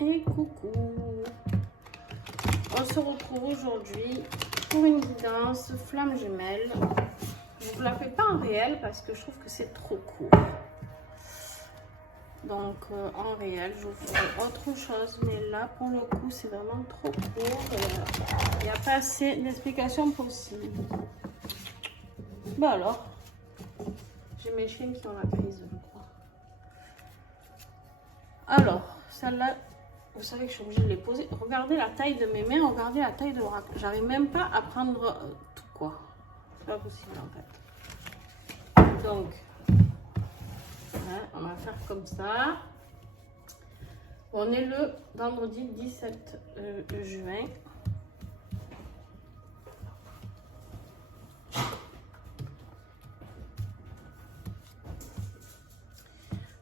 Et coucou. On se retrouve aujourd'hui pour une guidance flamme jumelle. Je ne vous la fais pas en réel parce que je trouve que c'est trop court. Donc en réel, je vous ferai autre chose. Mais là, pour le coup, c'est vraiment trop court. Il n'y a pas assez d'explications possibles. Bah alors, j'ai mes chiens qui ont la crise, je crois. Alors, celle-là, vous savez que je suis obligée de les poser. Regardez la taille de mes mains, regardez la taille de l'oracle. J'arrive même pas à prendre tout, quoi. C'est pas possible, en fait. Donc, hein, on va faire comme ça. On est le vendredi 17 juin.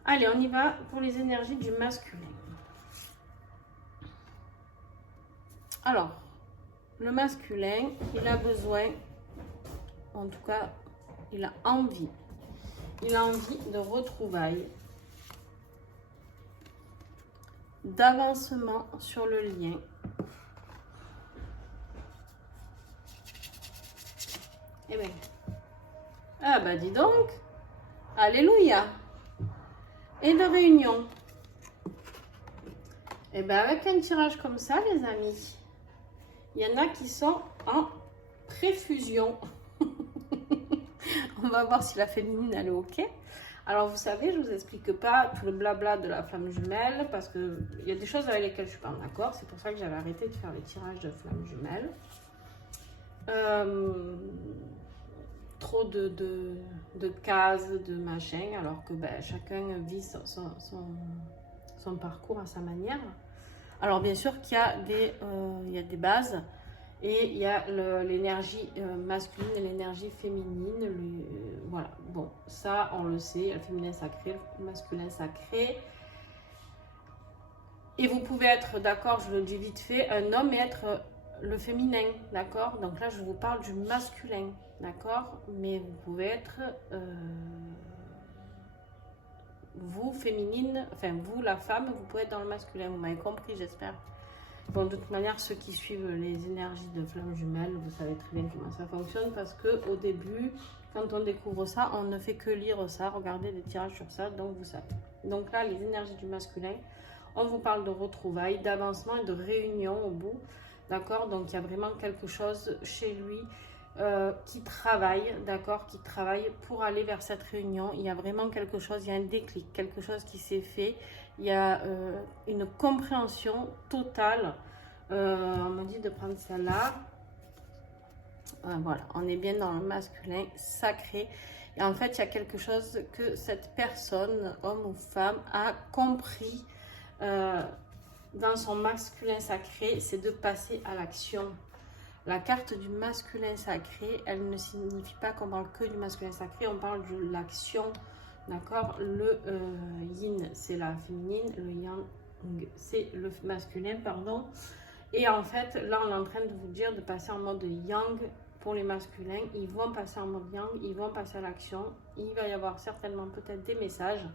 Allez, on y va pour les énergies du masculin. Alors, le masculin, il a besoin, en tout cas, il a envie de retrouvailles, d'avancement sur le lien. Eh bien, ah bah dis donc, alléluia, et de réunion. Et bien avec un tirage comme ça, les amis, il y en a qui sont en préfusion. On va voir si la féminine elle est ok. Alors vous savez, je vous explique pas tout le blabla de la flamme jumelle parce que il y a des choses avec lesquelles je suis pas d'accord. C'est pour ça que j'avais arrêté de faire les tirages de flamme jumelle. Trop de cases, de machin, alors que ben, chacun vit son parcours à sa manière. Alors bien sûr qu'il y a des bases et il y a l'énergie masculine et l'énergie féminine. Voilà, bon, ça on le sait, le féminin sacré, le masculin sacré. Et vous pouvez être, d'accord, je le dis vite fait, un homme et être le féminin, d'accord? Donc là je vous parle du masculin, d'accord? Mais vous pouvez être... vous, féminine, enfin vous, la femme, vous pouvez être dans le masculin, vous m'avez compris, j'espère. Bon, de toute manière, ceux qui suivent les énergies de flamme jumelle, vous savez très bien comment ça fonctionne parce que au début, quand on découvre ça, on ne fait que lire ça, regarder des tirages sur ça, donc vous savez. Donc là, les énergies du masculin, on vous parle de retrouvailles, d'avancement et de réunion au bout, d'accord? Donc il y a vraiment quelque chose chez lui qui travaille, d'accord, qui travaille pour aller vers cette réunion. Il y a vraiment quelque chose, il y a un déclic, quelque chose qui s'est fait. Il y a une compréhension totale. On me dit de prendre celle-là. Voilà, on est bien dans le masculin sacré. Et en fait, il y a quelque chose que cette personne, homme ou femme, a compris dans son masculin sacré, c'est de passer à l'action. La carte du masculin sacré, elle ne signifie pas qu'on parle que du masculin sacré, on parle de l'action, d'accord? Le yin, c'est la féminine, le yang, c'est le masculin, pardon. Et en fait, là, on est en train de vous dire de passer en mode yang pour les masculins. Ils vont passer en mode yang, ils vont passer à l'action. Il va y avoir certainement peut-être des messages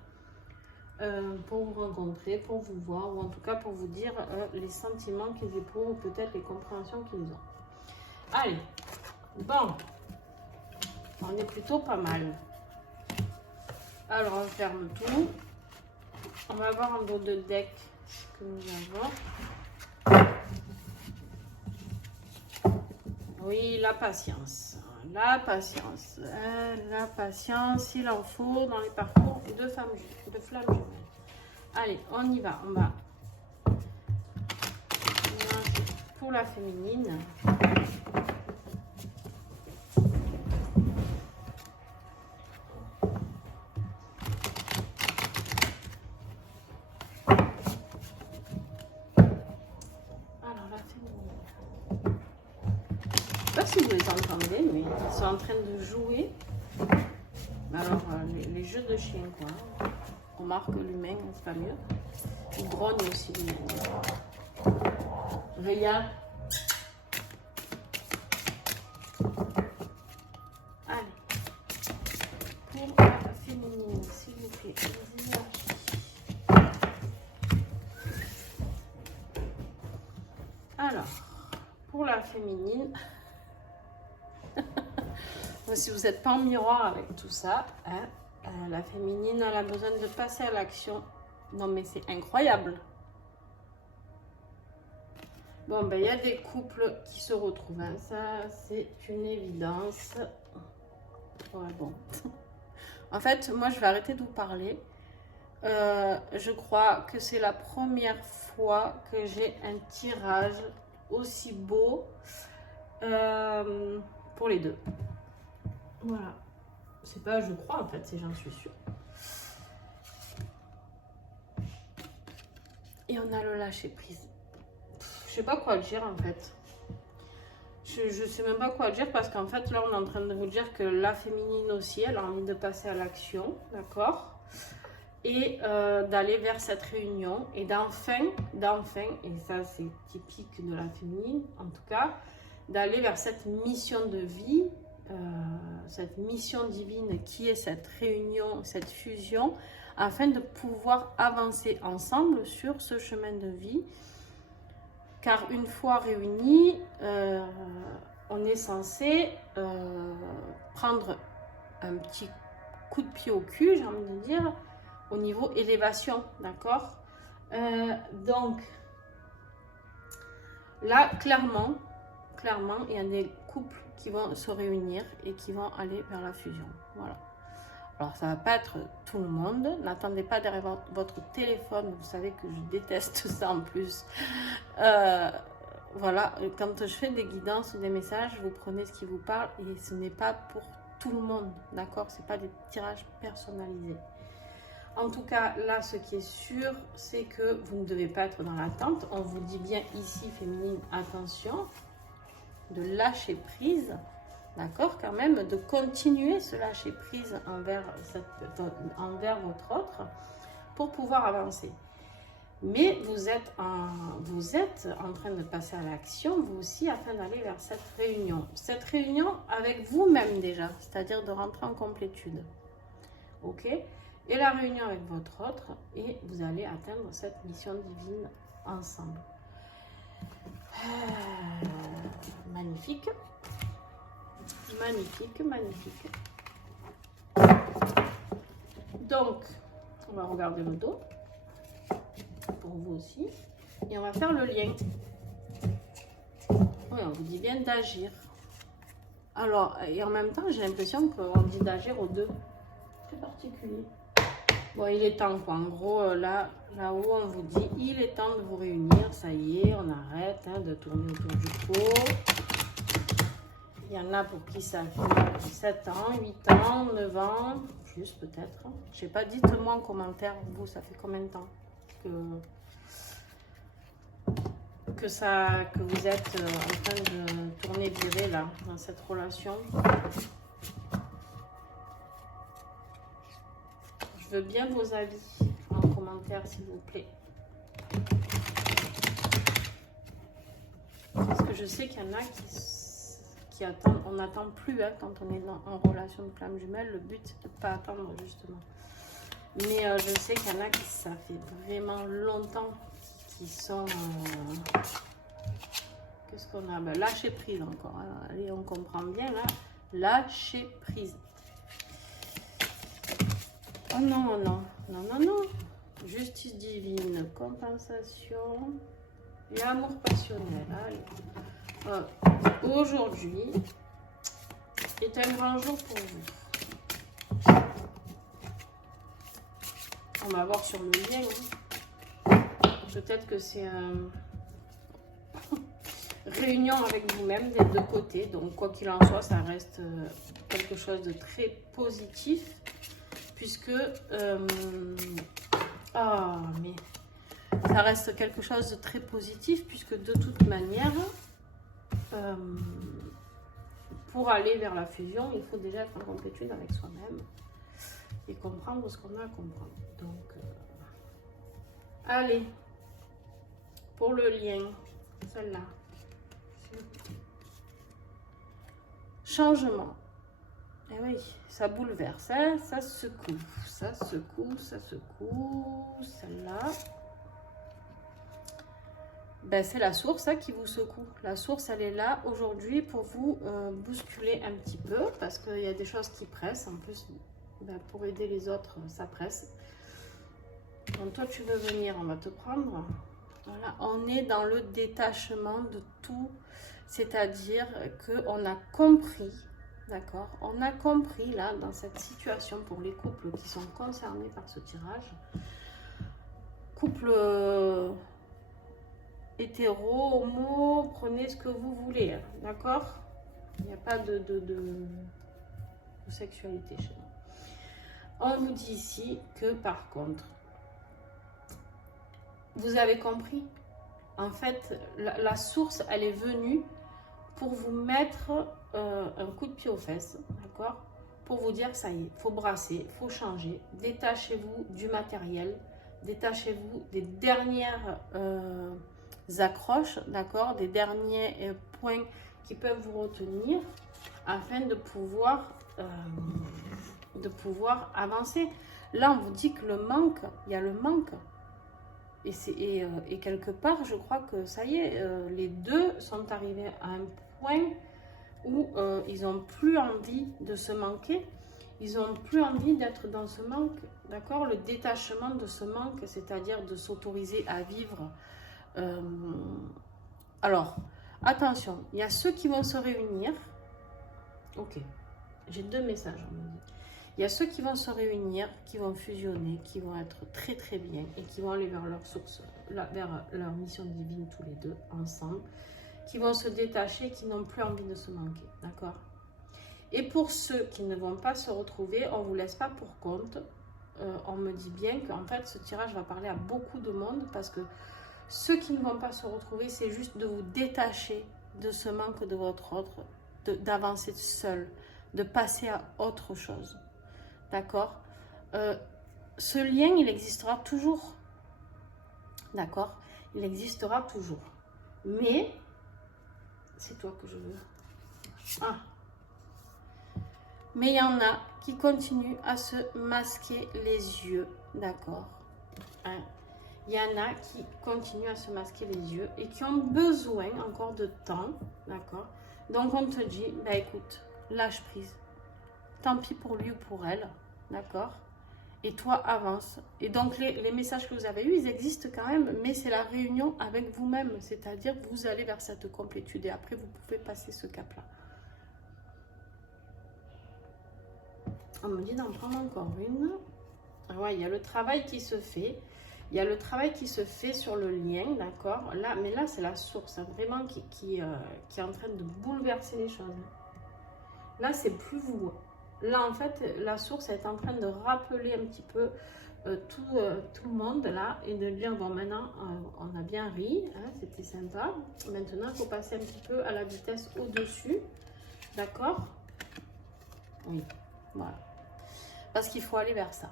pour vous rencontrer, pour vous voir, ou en tout cas pour vous dire les sentiments qu'ils éprouvent, ou peut-être les compréhensions qu'ils ont. Allez, bon, on est plutôt pas mal. Alors, on ferme tout. On va voir en dos de deck ce que nous avons. Oui, la patience. La patience. La patience, il en faut dans les parcours de flammes jumelles. Allez, on y va. On va pour la féminine. Je ne sais pas si vous les entendez, mais ils sont en train de jouer. Alors, les jeux de chiens, quoi. On remarque l'humain, c'est pas mieux. Il grogne aussi, l'humain. Regarde. Allez. Pour la féminine, s'il vous plaît, les énergies. féminine, si vous n'êtes pas en miroir avec tout ça, hein, la féminine, elle a besoin de passer à l'action. Non mais c'est incroyable. Bon, ben il y a des couples qui se retrouvent, hein. Ça c'est une évidence. Ouais, bon. En fait, moi je vais arrêter de vous parler. Je crois que c'est la première fois que j'ai un tirage aussi beau pour les deux. Voilà. C'est pas je crois en fait, c'est j'en suis sûre. Et on a le lâcher prise. Je sais pas quoi dire en fait. Je sais même pas quoi dire parce qu'en fait là on est en train de vous dire que la féminine aussi elle a envie de passer à l'action, d'accord, et d'aller vers cette réunion et d'enfin, et ça c'est typique de la féminine en tout cas, d'aller vers cette mission de vie, cette mission divine qui est cette réunion, cette fusion, afin de pouvoir avancer ensemble sur ce chemin de vie. Car une fois réunis, on est censé prendre un petit coup de pied au cul, j'ai envie de dire, au niveau élévation, d'accord. Donc, là, clairement, il y a des couples qui vont se réunir et qui vont aller vers la fusion, voilà. Alors, ça ne va pas être tout le monde. N'attendez pas derrière votre téléphone. Vous savez que je déteste ça en plus. Voilà, quand je fais des guidances ou des messages, vous prenez ce qui vous parle et ce n'est pas pour tout le monde, d'accord? Ce n'est pas des tirages personnalisés. En tout cas, là, ce qui est sûr, c'est que vous ne devez pas être dans l'attente. On vous dit bien ici, féminine, attention, de lâcher prise. D'accord, quand même, de continuer ce lâcher prise envers votre autre pour pouvoir avancer. Mais vous êtes en train de passer à l'action, vous aussi, afin d'aller vers cette réunion. Cette réunion avec vous-même déjà, c'est-à-dire de rentrer en complétude. Ok? Et la réunion avec votre autre, et vous allez atteindre cette mission divine ensemble. Magnifique. Magnifique, magnifique. Donc, on va regarder le dos pour vous aussi et on va faire le lien. Oui, on vous dit bien d'agir. Alors, et en même temps, j'ai l'impression qu'on dit d'agir aux deux. Très particulier. Bon, il est temps quoi. En gros, là-haut, on vous dit il est temps de vous réunir. Ça y est, on arrête de tourner autour du pot. Il y en a pour qui ça fait 7 ans, 8 ans, 9 ans, plus peut-être. Je sais pas, dites-moi en commentaire, vous, ça fait combien de temps que vous êtes en train de tourner, virer là, dans cette relation. Je veux bien vos avis en commentaire, s'il vous plaît. Parce que je sais qu'il y en a qui attendent, on n'attend plus quand on est en relation de flamme jumelle. Le but, c'est de ne pas attendre, justement. Mais je sais qu'il y en a qui, ça fait vraiment longtemps, qui sont... Qu'est-ce qu'on a? Ben, lâcher prise encore. Hein. Allez, on comprend bien, là. Lâcher prise. Oh non, oh non, non, non, non. Justice divine, compensation et amour passionnel. Allez. Aujourd'hui est un grand jour pour vous. On va voir sur le lien. Hein. Peut-être que c'est un... réunion avec vous-même des deux côtés. Donc, quoi qu'il en soit, ça reste quelque chose de très positif. Puisque... mais ça reste quelque chose de très positif. Puisque de toute manière... pour aller vers la fusion, il faut déjà être en complétude avec soi-même et comprendre ce qu'on a à comprendre. Donc, allez, pour le lien, celle-là. Changement. Et oui, ça bouleverse, hein, ça secoue, ça secoue, ça secoue. Celle-là. ben, c'est la source hein, qui vous secoue. La source, elle est là aujourd'hui pour vous bousculer un petit peu parce qu'il y a des choses qui pressent. En plus, ben, pour aider les autres, ça presse. Donc toi, tu veux venir, on va te prendre. Voilà, on est dans le détachement de tout. C'est-à-dire qu'on a compris, d'accord? On a compris là, dans cette situation pour les couples qui sont concernés par ce tirage. Couple hétéro, homo, prenez ce que vous voulez, d'accord? Il n'y a pas de sexualité chez nous. On vous dit ici que par contre, vous avez compris. En fait, la source, elle est venue pour vous mettre un coup de pied aux fesses, d'accord? Pour vous dire, ça y est, il faut brasser, il faut changer. Détachez-vous du matériel, détachez-vous des dernières accroches, d'accord? Des derniers points qui peuvent vous retenir afin de pouvoir avancer. Là, on vous dit que le manque, il y a le manque. Et quelque part, je crois que ça y est, les deux sont arrivés à un point où ils n'ont plus envie de se manquer. Ils n'ont plus envie d'être dans ce manque, d'accord? Le détachement de ce manque, c'est-à-dire de s'autoriser à vivre. Alors, attention, il y a ceux qui vont se réunir. Ok, j'ai deux messages, on me dit. Il y a ceux qui vont se réunir, qui vont fusionner, qui vont être très très bien et qui vont aller vers leur source, vers leur mission divine tous les deux ensemble, qui vont se détacher, qui n'ont plus envie de se manquer, d'accord? Et pour ceux qui ne vont pas se retrouver, on ne vous laisse pas pour compte. On me dit bien qu'en fait ce tirage va parler à beaucoup de monde parce que ceux qui ne vont pas se retrouver, c'est juste de vous détacher de ce manque de votre autre, d'avancer seul, de passer à autre chose. D'accord? Ce lien, il existera toujours. D'accord? Il existera toujours. Mais, c'est toi que je veux. Ah. Mais il y en a qui continuent à se masquer les yeux. D'accord? Hein? Il y en a qui continuent à se masquer les yeux et qui ont besoin encore de temps. D'accord? Donc, on te dit, bah écoute, lâche prise. Tant pis pour lui ou pour elle. D'accord? Et toi, avance. Et donc, les messages que vous avez eus, ils existent quand même, mais c'est la réunion avec vous-même. C'est-à-dire, vous allez vers cette complétude et après, vous pouvez passer ce cap-là. On me dit d'en prendre encore une. Ah ouais, il y a le travail qui se fait. Il y a le travail qui se fait sur le lien, d'accord? Là, mais là, c'est la source, hein, vraiment, qui est en train de bouleverser les choses. Là, c'est plus vous. Là, en fait, la source est en train de rappeler un petit peu tout le monde, là, et de dire, bon, maintenant, on a bien ri, hein, c'était sympa. Maintenant, il faut passer un petit peu à la vitesse au-dessus, d'accord? Oui, voilà. Parce qu'il faut aller vers ça.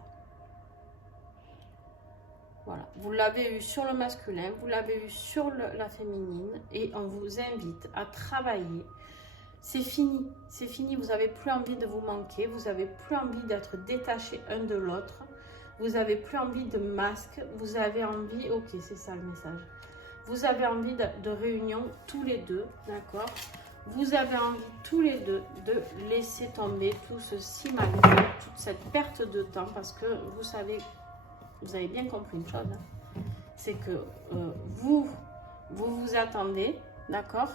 Voilà, vous l'avez eu sur le masculin, vous l'avez eu sur la féminine, et on vous invite à travailler. C'est fini, vous n'avez plus envie de vous manquer, vous n'avez plus envie d'être détachés un de l'autre, vous n'avez plus envie de masque, vous avez envie, ok, c'est ça le message, vous avez envie de réunion tous les deux, d'accord? Vous avez envie tous les deux de laisser tomber tout ce simulacre, toute cette perte de temps, parce que vous savez, vous avez bien compris une chose, hein, c'est que vous attendez, d'accord?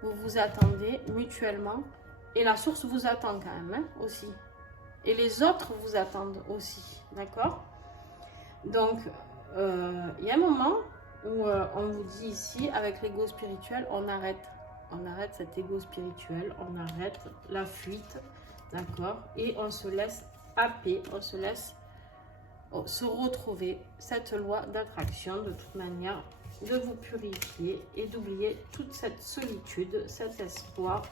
Vous vous attendez mutuellement et la source vous attend quand même, hein, aussi. Et les autres vous attendent aussi, d'accord? Donc, il y a un moment où on vous dit ici, avec l'ego spirituel, on arrête cet ego spirituel, on arrête la fuite, d'accord? Et on se laisse happer, on se laisse se retrouver cette loi d'attraction de toute manière, de vous purifier et d'oublier toute cette solitude, cet espoir,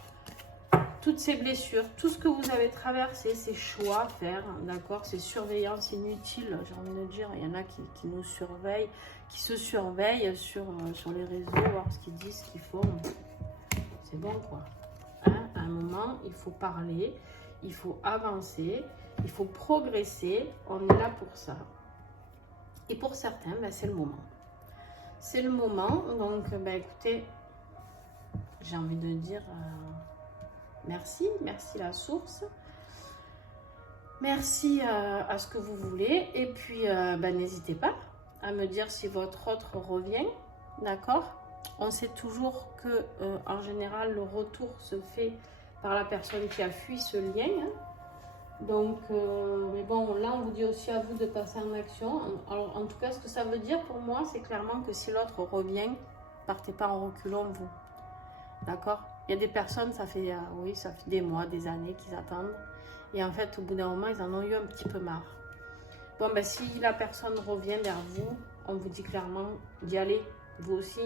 toutes ces blessures, tout ce que vous avez traversé, ces choix à faire, d'accord, ces surveillances inutiles, j'ai envie de dire, il y en a qui nous surveillent, qui se surveillent sur les réseaux, voir ce qu'ils disent, ce qu'ils font, c'est bon quoi, hein, à un moment, il faut parler, il faut avancer, il faut progresser, on est là pour ça, et pour certains, ben, c'est le moment. c'est le moment. Donc, écoutez, j'ai envie de dire merci la source. Merci à ce que vous voulez. Et puis, n'hésitez pas à me dire si votre autre revient. D'accord? On sait toujours que, en général, le retour se fait par la personne qui a fui ce lien. Hein. Donc, mais bon, là, on vous dit aussi à vous de passer en action. Alors, en tout cas, ce que ça veut dire pour moi, c'est clairement que si l'autre revient, partez pas en reculant, vous. D'accord? Il y a des personnes, ça fait des mois, des années qu'ils attendent. Et en fait, au bout d'un moment, ils en ont eu un petit peu marre. Bon, si la personne revient vers vous, on vous dit clairement d'y aller, vous aussi.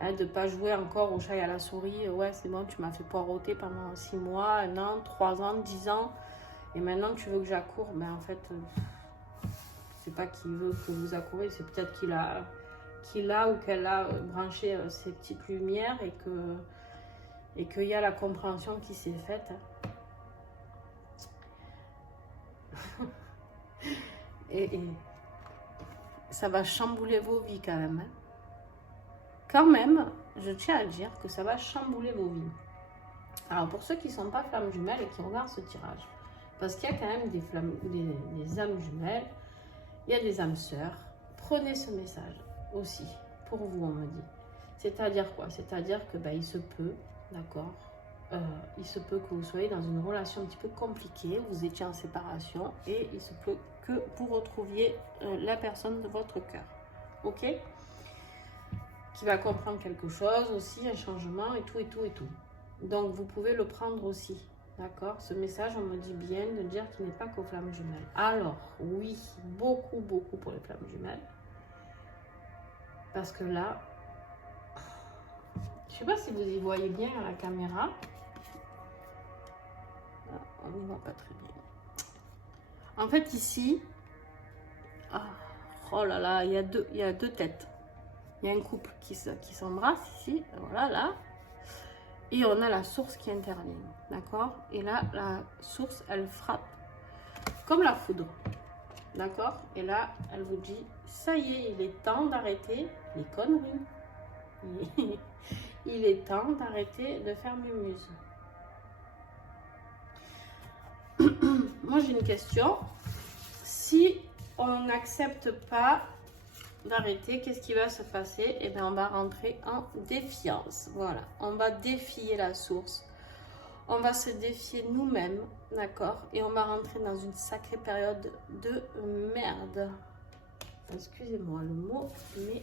Hein, de ne pas jouer encore au chat et à la souris. Ouais, c'est bon, tu m'as fait poireauter pendant 6 mois, 1 an, 3 ans, 10 ans. Et maintenant, tu veux que j'accours. Mais en fait, c'est pas qu'il veut que vous accourez. C'est peut-être qu'il a ou qu'elle a branché ses petites lumières et qu'il y a la compréhension qui s'est faite. et ça va chambouler vos vies quand même. Hein. Quand même, je tiens à dire que ça va chambouler vos vies. Alors pour ceux qui ne sont pas flammes jumelles et qui regardent ce tirage, parce qu'il y a quand même des âmes jumelles, il y a des âmes sœurs, prenez ce message aussi, pour vous on me dit. C'est-à-dire quoi? C'est-à-dire que il se peut, d'accord, il se peut que vous soyez dans une relation un petit peu compliquée, vous étiez en séparation et il se peut que vous retrouviez la personne de votre cœur, ok? Qui va comprendre quelque chose aussi, un changement et tout et tout et tout. Donc vous pouvez le prendre aussi, d'accord? Ce message, on me dit bien de dire qu'il n'est pas qu'aux flammes jumelles. Alors, oui, beaucoup pour les flammes jumelles. Parce que là, je ne sais pas si vous y voyez bien à la caméra. On n'y voit pas très bien. En fait, ici, oh là là, il y a deux têtes. Il y a un couple qui s'embrasse ici, voilà, là. Et on a la source qui intervient, d'accord? Et là, la source, elle frappe comme la foudre, d'accord? Et là, elle vous dit, ça y est, il est temps d'arrêter les conneries. Il est temps d'arrêter de faire mumuse. Moi, j'ai une question. Si on n'accepte pas d'arrêter, qu'est-ce qui va se passer? Eh bien, on va rentrer en défiance. Voilà, on va défier la source. On va se défier nous-mêmes, d'accord? Et on va rentrer dans une sacrée période de merde. Excusez-moi le mot, mais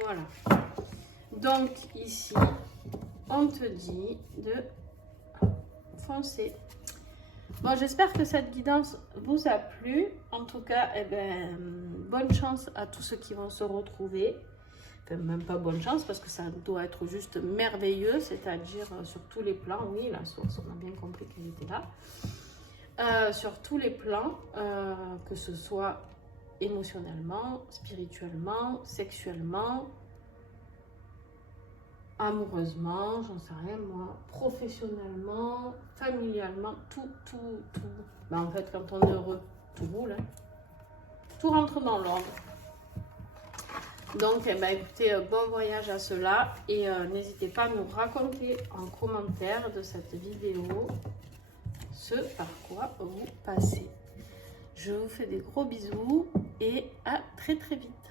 voilà. Donc, ici, on te dit de foncer. Bon, j'espère que cette guidance vous a plu. En tout cas, bonne chance à tous ceux qui vont se retrouver. Enfin, même pas bonne chance parce que ça doit être juste merveilleux, c'est-à-dire sur tous les plans. Oui, la source, on a bien compris qu'elle était là. Sur tous les plans, que ce soit émotionnellement, spirituellement, sexuellement, amoureusement, j'en sais rien moi, professionnellement, familialement, tout. En fait, quand on est heureux, tout roule, hein. Tout rentre dans l'ordre. Donc, écoutez, bon voyage à ceux-là et n'hésitez pas à nous raconter en commentaire de cette vidéo ce par quoi vous passez. Je vous fais des gros bisous et à très vite.